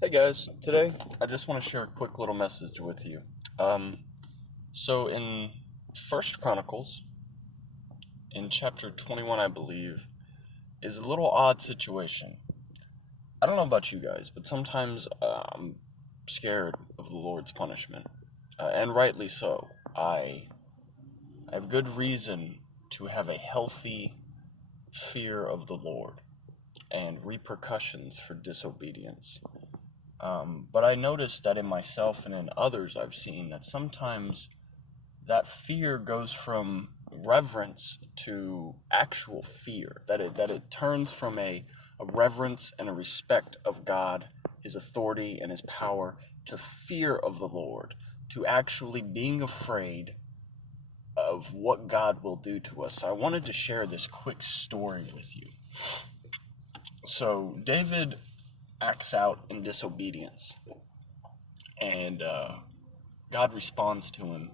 Hey guys, today I just want to share a quick little message with you. So in First Chronicles, in chapter 21, I believe, is a little odd situation. I don't know about you guys, but sometimes I'm scared of the Lord's punishment, and rightly so. I have good reason to have a healthy fear of the Lord and repercussions for disobedience. But I noticed that in myself and in others I've seen that sometimes that fear goes from reverence to actual fear. That it turns from a reverence and a respect of God, His authority and His power, to fear of the Lord, to actually being afraid of what God will do to us. So I wanted to share this quick story with you. So David acts out in disobedience, and God responds to him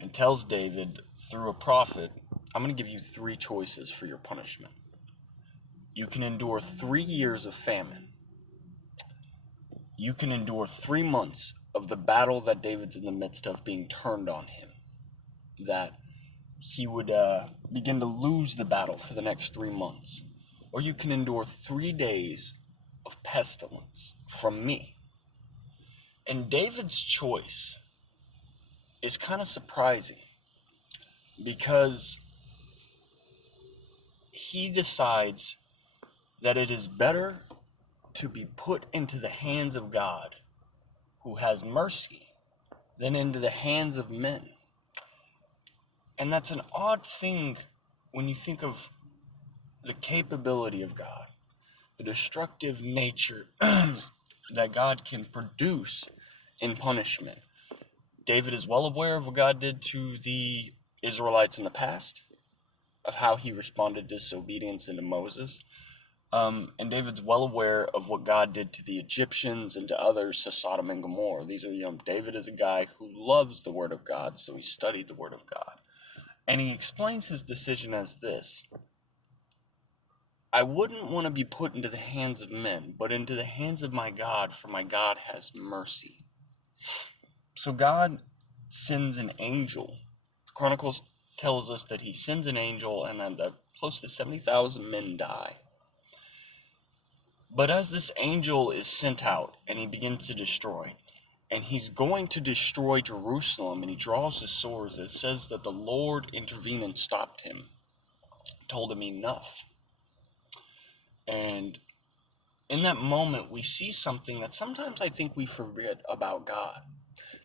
and tells David through a prophet, I'm going to give you three choices for your punishment. You can endure 3 years of famine. You can endure 3 months of the battle that David's in the midst of being turned on him, that he would begin to lose the battle for the next 3 months. Or you can endure 3 days of pestilence from me. And David's choice is kind of surprising because he decides that it is better to be put into the hands of God, who has mercy, than into the hands of men. And that's an odd thing when you think of the capability of God, the destructive nature that God can produce in punishment. David is well aware of what God did to the Israelites in the past, of how he responded to disobedience into Moses. And David's well aware of what God did to the Egyptians and to others, to Sodom and Gomorrah. David is a guy who loves the Word of God, so he studied the Word of God. And he explains his decision as this: I wouldn't want to be put into the hands of men, but into the hands of my God, for my God has mercy. So God sends an angel. Chronicles tells us that he sends an angel and then close to 70,000 men die. But as this angel is sent out and he begins to destroy, and he's going to destroy Jerusalem, and he draws his swords, it says that the Lord intervened and stopped him, told him enough. And in that moment, we see something that sometimes I think we forget about God.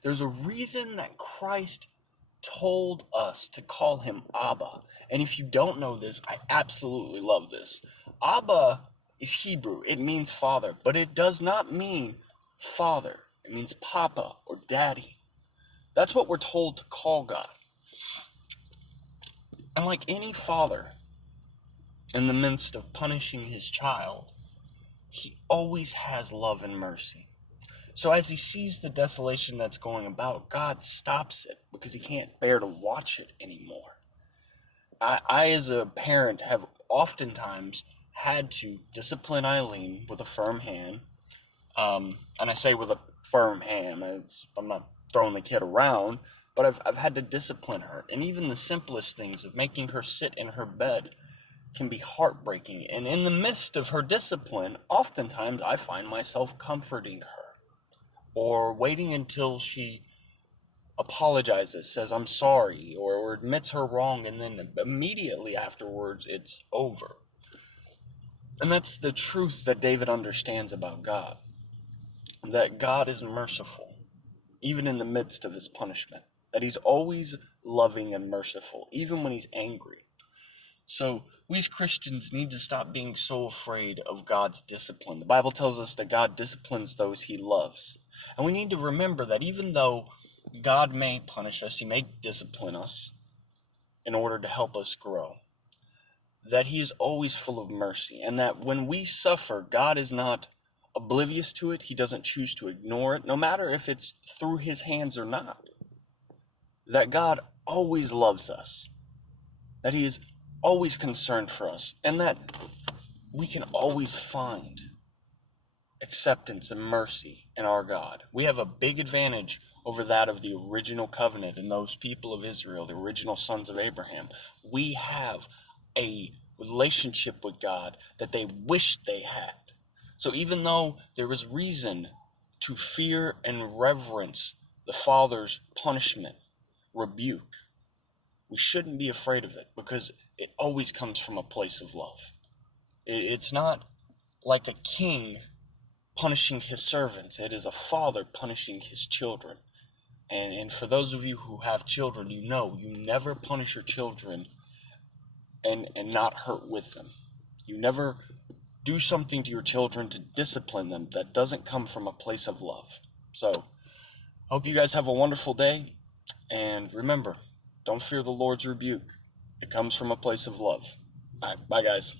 There's a reason that Christ told us to call him Abba. And if you don't know this, I absolutely love this. Abba is Hebrew. It means father, but it does not mean father. It means papa or daddy. That's what we're told to call God. And like any father, in the midst of punishing his child, he always has love and mercy. So as he sees the desolation that's going about, God stops it because he can't bear to watch it anymore. I as a parent, have oftentimes had to discipline Eileen with a firm hand. And I say with a firm hand, I'm not throwing the kid around, but I've had to discipline her. And even the simplest things of making her sit in her bed can be heartbreaking. And in the midst of her discipline, oftentimes I find myself comforting her or waiting until she apologizes, says I'm sorry, or admits her wrong, and then immediately afterwards it's over. And that's the truth that David understands about God, that God is merciful, even in the midst of his punishment, that he's always loving and merciful, even when he's angry. So we as Christians need to stop being so afraid of God's discipline. The Bible tells us that God disciplines those he loves. And we need to remember that even though God may punish us, he may discipline us in order to help us grow, that he is always full of mercy, and that when we suffer, God is not oblivious to it. He doesn't choose to ignore it, no matter if it's through his hands or not. That God always loves us, that he is always concerned for us, and that we can always find acceptance and mercy in our God. We have a big advantage over that of the original covenant and those people of Israel, the original sons of Abraham. We have a relationship with God that they wished they had. So even though there is reason to fear and reverence the Father's punishment, rebuke, we shouldn't be afraid of it because it always comes from a place of love. It's not like a king punishing his servants. It is a father punishing his children. And for those of you who have children, you know you never punish your children and not hurt with them. You never do something to your children to discipline them that doesn't come from a place of love. So, hope you guys have a wonderful day. And remember, don't fear the Lord's rebuke. It comes from a place of love. All right, bye guys.